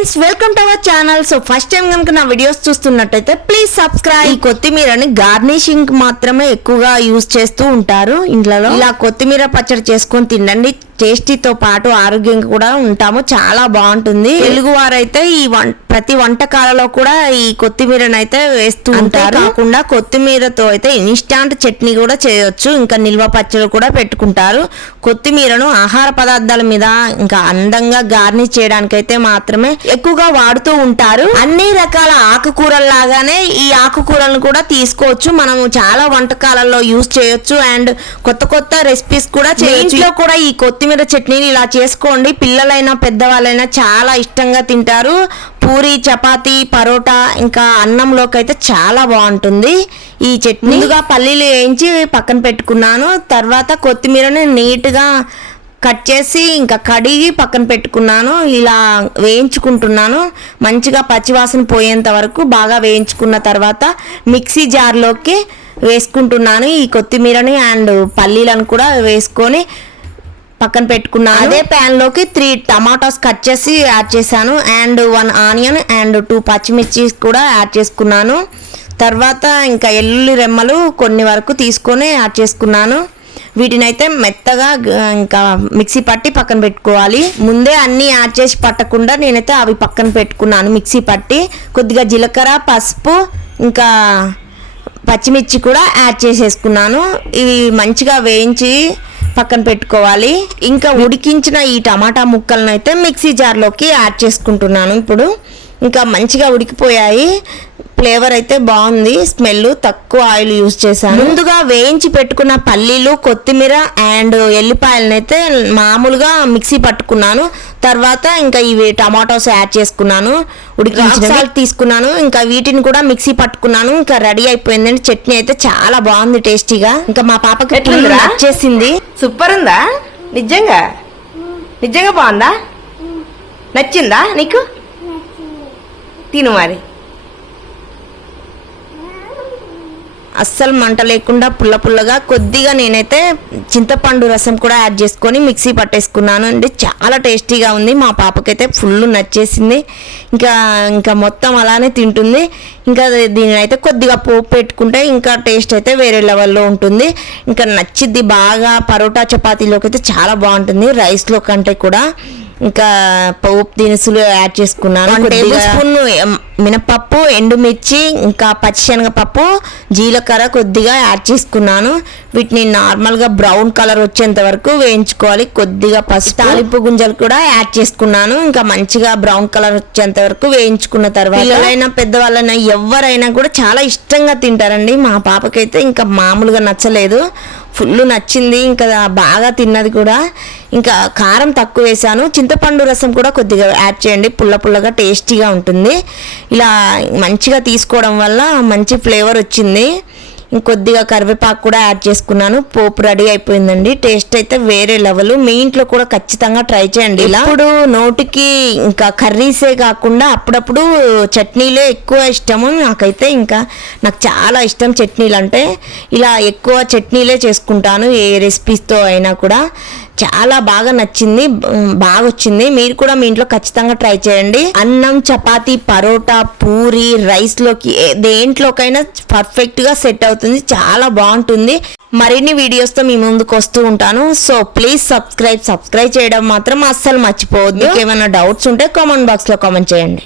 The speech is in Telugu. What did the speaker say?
Friends, welcome to our channel. So first time కనుక నా వీడియోస్ చూస్తున్నట్టయితే ప్లీజ్ సబ్స్క్రైబ్. ఈ కొత్తిమీరని గార్నిషింగ్ మాత్రమే ఎక్కువగా యూజ్ చేస్తూ ఉంటారు ఇంట్లో. ఇలా కొత్తిమీర పచ్చడి చేసుకొని తినండి. టేస్టీతో పాటు ఆరోగ్యంగా కూడా ఉంటాము. చాలా బాగుంటుంది. తెలుగు వారైతే ఈ ప్రతి వంటకాలలో కూడా ఈ కొత్తిమీరని అయితే వేస్తూ ఉంటారు. కాకుండా కొత్తిమీరతో అయితే ఇన్స్టాంట్ చట్నీ కూడా చేయొచ్చు. ఇంకా నిల్వ పచ్చడి కూడా పెట్టుకుంటారు. కొత్తిమీరను ఆహార పదార్థాల మీద ఇంకా అందంగా గార్నిష్ చేయడానికి అయితే మాత్రమే ఎక్కువగా వాడుతూ ఉంటారు. అన్ని రకాల ఆకుకూరల్లాగానే ఈ ఆకుకూరలను కూడా తీసుకోవచ్చు. మనము చాలా వంటకాలలో యూజ్ చేయొచ్చు అండ్ కొత్త కొత్త రెసిపీస్ కూడా చేయొచ్చు. ఇంట్లో కూడా ఈ కొత్తిమీర చట్నీని ఇలా చేసుకోండి. పిల్లలైనా పెద్దవాళ్ళైనా చాలా ఇష్టంగా తింటారు. పూరి, చపాతీ, పరోటా ఇంకా అన్నంలోకి అయితే చాలా బాగుంటుంది ఈ చట్నీ. ముందుగా పల్లీలు వేయించి పక్కన పెట్టుకున్నాను. తర్వాత కొత్తిమీరని నీట్గా కట్ చేసి ఇంకా కడిగి పక్కన పెట్టుకున్నాను. ఇలా వేయించుకుంటున్నాను. మంచిగా పచ్చివాసన పోయేంత వరకు బాగా వేయించుకున్న తర్వాత మిక్సీ జార్లోకి వేసుకుంటున్నాను. ఈ కొత్తిమీరని అండ్ పల్లీలను కూడా వేసుకొని పక్కన పెట్టుకున్నాను. అదే ప్యాన్ లోకి 3 టమాటాస్ కట్ చేసి యాడ్ చేశాను అండ్ 1 ఆనియన్ అండ్ 2 పచ్చిమిర్చి కూడా యాడ్ చేసుకున్నాను. తర్వాత ఇంకా ఎల్లుల్లి రెమ్మలు కొన్ని వరకు తీసుకొని యాడ్ చేసుకున్నాను. వీటిని అయితే మెత్తగా ఇంకా మిక్సీ పట్టి పక్కన పెట్టుకోవాలి. ముందే అన్ని యాడ్ చేసి పట్టకుండా నేనైతే అవి పక్కన పెట్టుకున్నాను మిక్సీ పట్టి. కొద్దిగా జీలకర్ర, పసుపు ఇంకా పచ్చిమిర్చి కూడా యాడ్ చేసేసుకున్నాను. ఇవి మంచిగా వేయించి పక్కన పెట్టుకోవాలి. ఇంకా ఉడికించిన ఈ టమాటా ముక్కలను అయితే మిక్సీ జార్లోకి యాడ్ చేసుకుంటున్నాను. ఇప్పుడు ఇంకా మంచిగా ఉడికిపోయాయి. ఫ్లేవర్ అయితే బాగుంది. స్మెల్ తక్కువ ఆయిల్ యూజ్ చేశాను. ముందుగా వేయించి పెట్టుకున్న పల్లీలు, కొత్తిమీర అండ్ ఎల్లిపాయలను అయితే మామూలుగా మిక్సీ పట్టుకున్నాను. తర్వాత ఇంకా ఇవి టమాటోస్ యాడ్ చేసుకున్నాను. ఉడికించిన సాల్ట్ తీసుకున్నాను. ఇంకా వీటిని కూడా మిక్సీ పట్టుకున్నాను. ఇంకా రెడీ అయిపోయిందండి. చట్నీ అయితే చాలా బాగుంది, టేస్టీగా. ఇంకా మా పాపకి నచ్చేసింది. సూపర్ ఉందా? నిజంగా నిజంగా బాగుందా? నచ్చిందా నీకు? తిను మరి. అస్సలు మంట లేకుండా పుల్ల పుల్లగా కొద్దిగా నేనైతే చింతపండు రసం కూడా యాడ్ చేసుకొని మిక్సీ పట్టేసుకున్నాను అండి. చాలా టేస్టీగా ఉంది. మా పాపకైతే ఫుల్ నచ్చేసింది. ఇంకా మొత్తం అలానే తింటుంది. ఇంకా దీని అయితే కొద్దిగా పోపు పెట్టుకుంటే ఇంకా టేస్ట్ అయితే వేరే లెవెల్లో ఉంటుంది. ఇంకా నచ్చిద్ది బాగా. పరోటా, చపాతీలోకి అయితే చాలా బాగుంటుంది, రైస్లో కంటే కూడా. ఇంకా పోపు దినుసులు యాడ్ చేసుకున్నాను. 1 టేబుల్ స్పూన్ మినపప్పు, ఎండుమిర్చి, ఇంకా పచ్చిశనగపప్పు, జీలకర్ర కొద్దిగా యాడ్ చేసుకున్నాను. వీటిని నార్మల్గా బ్రౌన్ కలర్ వచ్చేంత వరకు వేయించుకోవాలి. కొద్దిగా పసుపు, తాలింపు గింజలు కూడా యాడ్ చేసుకున్నాను. ఇంకా మంచిగా బ్రౌన్ కలర్ వచ్చేంత వరకు వేయించుకున్న తర్వాత పిల్లలైనా పెద్దవాళ్ళైనా ఎవరైనా కూడా చాలా ఇష్టంగా తింటారండి. మా పాపకైతే ఇంకా మామూలుగా నచ్చలేదు, ఫుల్ నచ్చింది. ఇంకా బాగా తిన్నది కూడా. ఇంకా కారం తక్కువ వేసాను. చింతపండు రసం కూడా కొద్దిగా యాడ్ చేయండి, పుల్ల పుల్లగా టేస్టీగా ఉంటుంది. ఇలా మంచిగా తీసుకోవడం వల్ల మంచి ఫ్లేవర్ వచ్చింది. ఇంకొద్దిగా కరివేపాకు కూడా యాడ్ చేసుకున్నాను. పోపు రెడీ అయిపోయిందండి. టేస్ట్ అయితే వేరే లెవెల్. మీ ఇంట్లో కూడా ఖచ్చితంగా ట్రై చేయండి. ఇలా ఇప్పుడు నోటికి ఇంకా కర్రీసే కాకుండా అప్పుడప్పుడు చట్నీలే ఎక్కువ ఇష్టము నాకైతే. నాకు చాలా ఇష్టం చట్నీలు అంటే. ఇలా ఎక్కువ చట్నీలే చేసుకుంటాను ఏ రెసిపీస్తో అయినా కూడా. చాలా బాగా నచ్చింది, బాగా వచ్చింది. మీరు కూడా మీ ఇంట్లో ఖచ్చితంగా ట్రై చేయండి. అన్నం, చపాతీ, పరోటా, పూరి, రైస్లోకి దేంట్లోకైనా పర్ఫెక్ట్గా సెట్ అవుతుంది. చాలా బాగుంటుంది. మరిన్ని వీడియోస్తో మీ ముందుకు వస్తూ ఉంటాను. సో ప్లీజ్ సబ్స్క్రైబ్ చేయడం మాత్రం అస్సలు మర్చిపోవద్దు. ఏమైనా డౌట్స్ ఉంటే కామెంట్ బాక్స్లో కామెంట్ చేయండి.